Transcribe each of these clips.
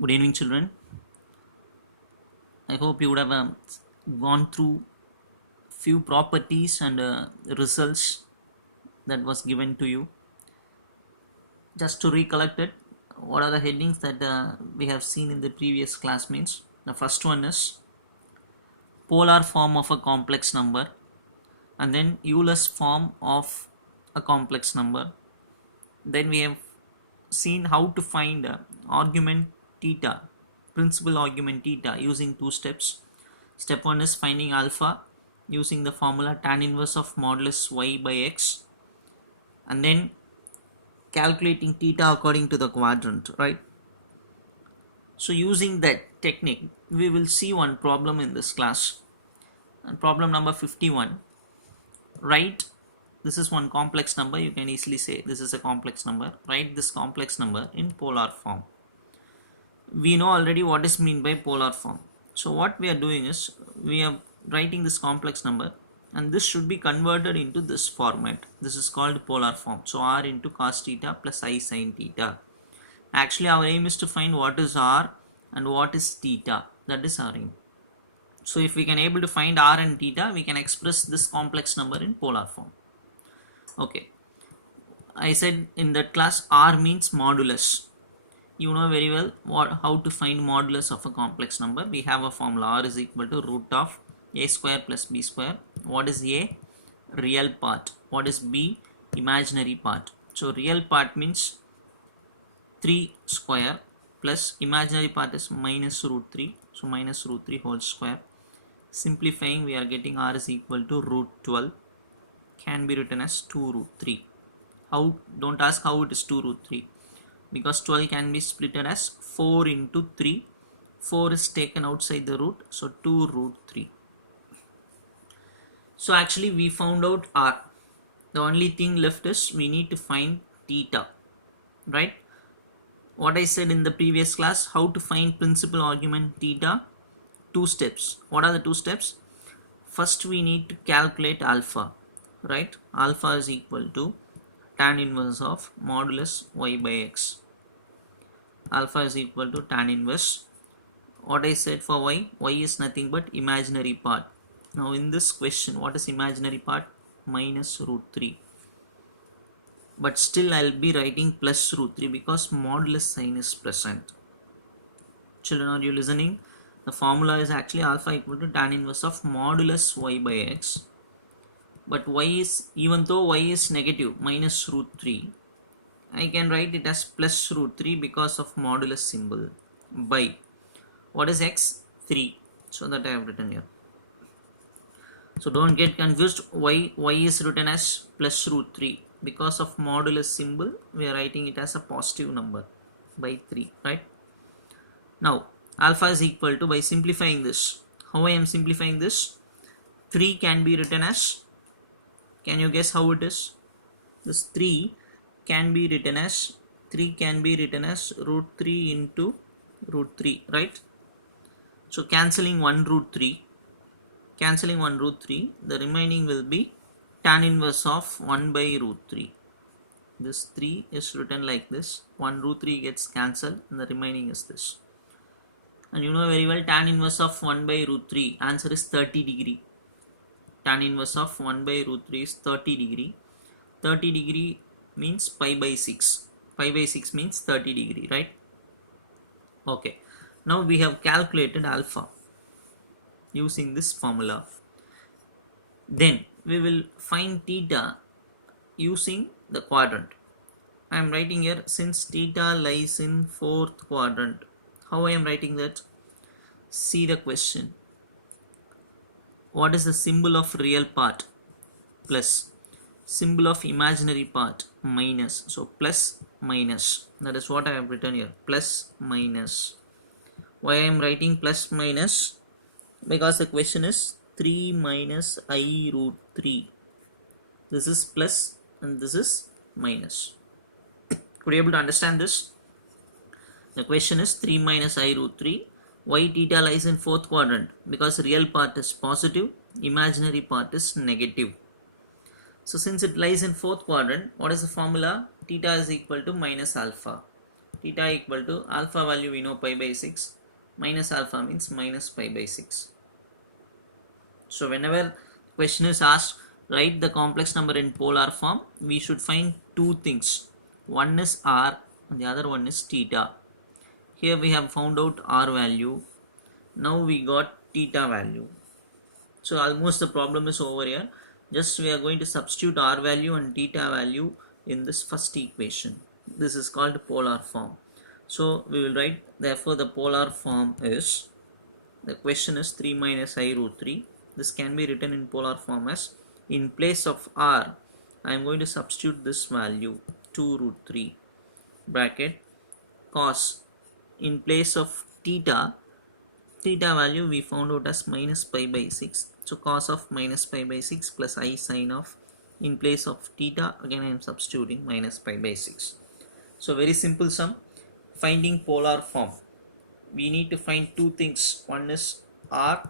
Good evening, children. I hope you would have gone through few properties and results that was given to you. Just to recollect it, what are the headings that we have seen in the previous class means? The first one is polar form of a complex number, and then Euler's form of a complex number. Then we have seen how to find argument theta, principal argument theta using two steps. Step 1 is finding alpha using the formula tan inverse of modulus y by x, and then calculating theta according to the quadrant, right? So using that technique, we will see one problem in this class. And problem number 51, write, this is one complex number, you can easily say this is a complex number. Write this complex number in polar form. We know already what is meant by polar form. So what we are doing is we are writing this complex number, and this should be converted into this format. This is called polar form. So r into cos theta plus I sin theta. Actually our aim is to find what is r and what is theta. That is our aim. So if we can able to find r and theta, we can express this complex number in polar form. Okay, I said in that class r means modulus. You know very well how to find modulus of a complex number. We have a formula, r is equal to root of a square plus b square. What is a? Real part. What is b? Imaginary part. So real part means 3 square plus imaginary part is minus root 3. So minus root 3 whole square. Simplifying, we are getting r is equal to root 12. Can be written as 2 root 3. How? Don't ask how it is 2 root 3. Because 12 can be split as 4 into 3. 4 is taken outside the root, so 2 root 3. So actually we found out r. The only thing left is we need to find theta, right? What I said in the previous class, how to find principal argument theta? 2 steps. What are the 2 steps? First we need to calculate alpha, right? Alpha is equal to tan inverse of modulus y by x. Alpha is equal to tan inverse. What I said for y is nothing but imaginary part. Now in this question, what is imaginary part? Minus root 3. But still I'll be writing plus root 3 because modulus sign is present. Children, are you listening? The formula is actually alpha equal to tan inverse of modulus y by x. But y is, even though y is negative, minus root 3, I can write it as plus root 3 because of modulus symbol by, what is x? 3. So that I have written here. So don't get confused. Y is written as plus root 3. Because of modulus symbol, we are writing it as a positive number by 3, right? Now alpha is equal to, by simplifying this, how I am simplifying this? 3 can be written as, can you guess how it is? This 3 can be written as root 3 into root 3, right? So cancelling 1 root 3, the remaining will be tan inverse of 1 by root 3. This 3 is written like this, 1 root 3 gets cancelled and the remaining is this. And you know very well tan inverse of 1 by root 3, answer is 30 degree. Tan inverse of 1 by root 3 is 30 degree. 30 degree means pi by 6. Pi by 6 means 30 degree, right? Okay. Now we have calculated alpha using this formula. Then we will find theta using the quadrant. I am writing here, since theta lies in 4th quadrant. How I am writing that? See the question. What is the symbol of real part? Plus. Symbol of imaginary part? Minus. So plus minus. That is what I have written here. Plus minus. Why I am writing plus minus? Because the question is 3 minus I root 3. This is plus and this is minus. Could you able to understand this? The question is 3 minus I root 3. Why theta lies in 4th quadrant? Because real part is positive, imaginary part is negative. So since it lies in 4th quadrant, what is the formula? Theta is equal to minus alpha. Theta equal to alpha value we know pi by 6 minus alpha means minus pi by 6. So whenever question is asked, write the complex number in polar form, we should find two things. One is r and the other one is theta. Here we have found out r value. Now we got theta value. So almost the problem is over here. Just we are going to substitute r value and theta value in this first equation. This is called polar form. So we will write, therefore the polar form is, the question is 3 minus I root 3. This can be written in polar form as, in place of r, I am going to substitute this value 2 root 3 bracket cos, in place of theta value we found out as minus pi by 6. So cos of minus pi by 6 plus I sine of, in place of theta again I am substituting minus pi by 6. So very simple sum. Finding polar form, we need to find two things. One is r,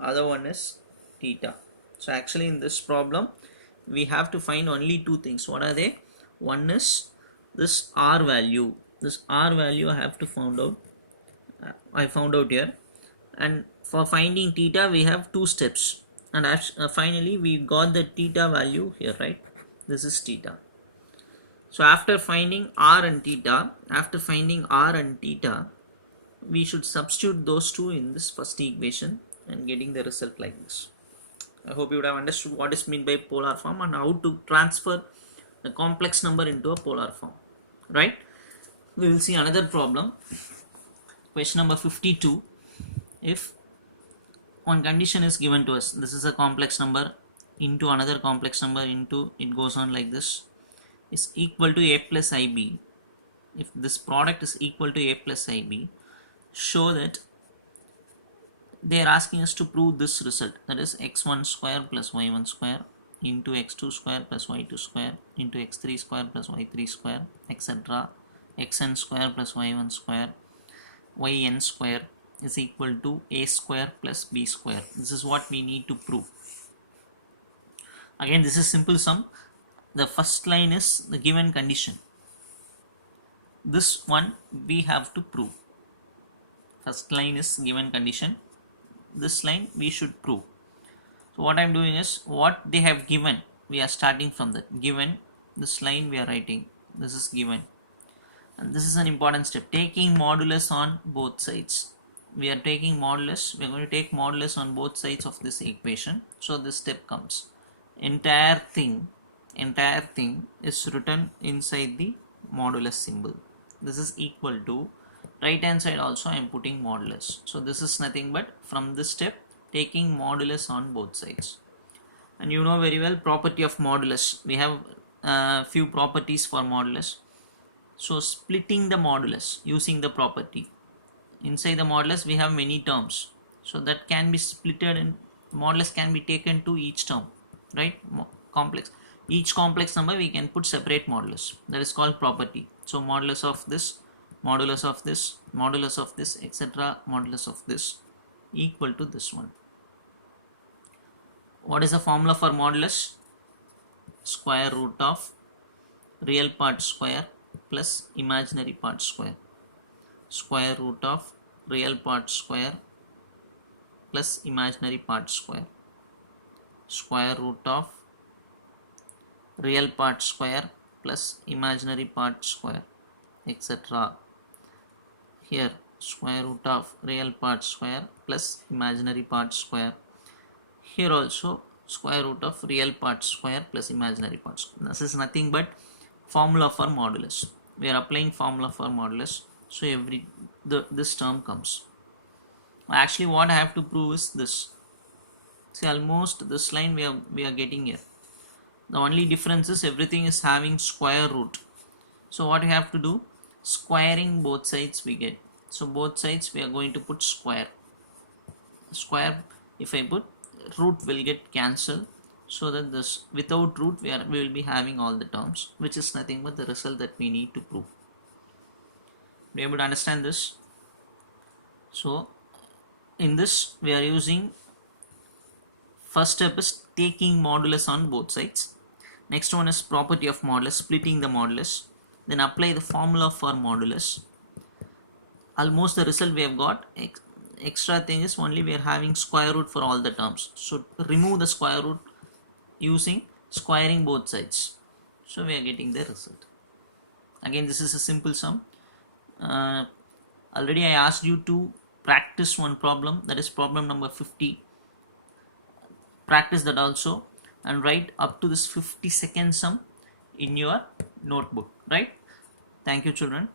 other one is theta. So actually in this problem we have to find only two things. What are they? One is this r value. This r value I have to find out. I found out here. And for finding theta we have two steps. And finally we got the theta value here, right? This is theta. So after finding r and theta, we should substitute those two in this first equation and getting the result like this. I hope you would have understood what is meant by polar form and how to transfer the complex number into a polar form, right? We will see another problem. Question number 52. If one condition is given to us, this is a complex number into another complex number into, it goes on like this, is equal to a plus ib. If this product is equal to a plus ib, show that they are asking us to prove this result, that is x1 square plus y1 square into x2 square plus y2 square into x3 square plus y3 square, etc. xn square plus y1 square yn square is equal to a square plus b square. This is what we need to prove. Again, this is simple sum. The first line is the given condition. This one we have to prove. First line is given condition. This line we should prove. So what I am doing is, what they have given, we are starting from that. Given, this line we are writing. This is given. And this is an important step. Taking modulus on both sides. We are taking modulus. We are going to take modulus on both sides of this equation. So this step comes. Entire thing is written inside the modulus symbol. This is equal to, right hand side also I am putting modulus. So this is nothing but from this step taking modulus on both sides. And you know very well property of modulus. We have few properties for modulus. So splitting the modulus using the property. Inside the modulus we have many terms. So that can be splitted and modulus can be taken to each term, right? Complex. Each complex number we can put separate modulus. That is called property. So modulus of this, modulus of this, modulus of this, etc. modulus of this equal to this one. What is the formula for modulus? Square root of real part square plus imaginary part square. Square root of real part square plus imaginary part square. Square root of real part square plus imaginary part square, etc. Here square root of real part square plus imaginary part square. Here also square root of real part square plus imaginary part square. This is nothing but formula for modulus. We are applying formula for modulus. So this term comes. Actually what I have to prove is this. See, almost this line we are getting here. The only difference is everything is having square root. So what we have to do? Squaring both sides we get. So both sides we are going to put square. Square, if I put, root will get cancelled. So that this without root we will be having all the terms, which is nothing but the result that we need to prove. Be able to understand this? So in this we are using, first step is taking modulus on both sides. Next one is property of modulus, splitting the modulus. then apply the formula for modulus. Almost the result we have got. Extra thing is only we are having square root for all the terms, so remove the square root using squaring both sides, so we are getting the result. Again, this is a simple sum. Already I asked you to practice one problem, that is problem number 50. Practice that also and write up to this 50-second sum in your notebook, right? Thank you, children.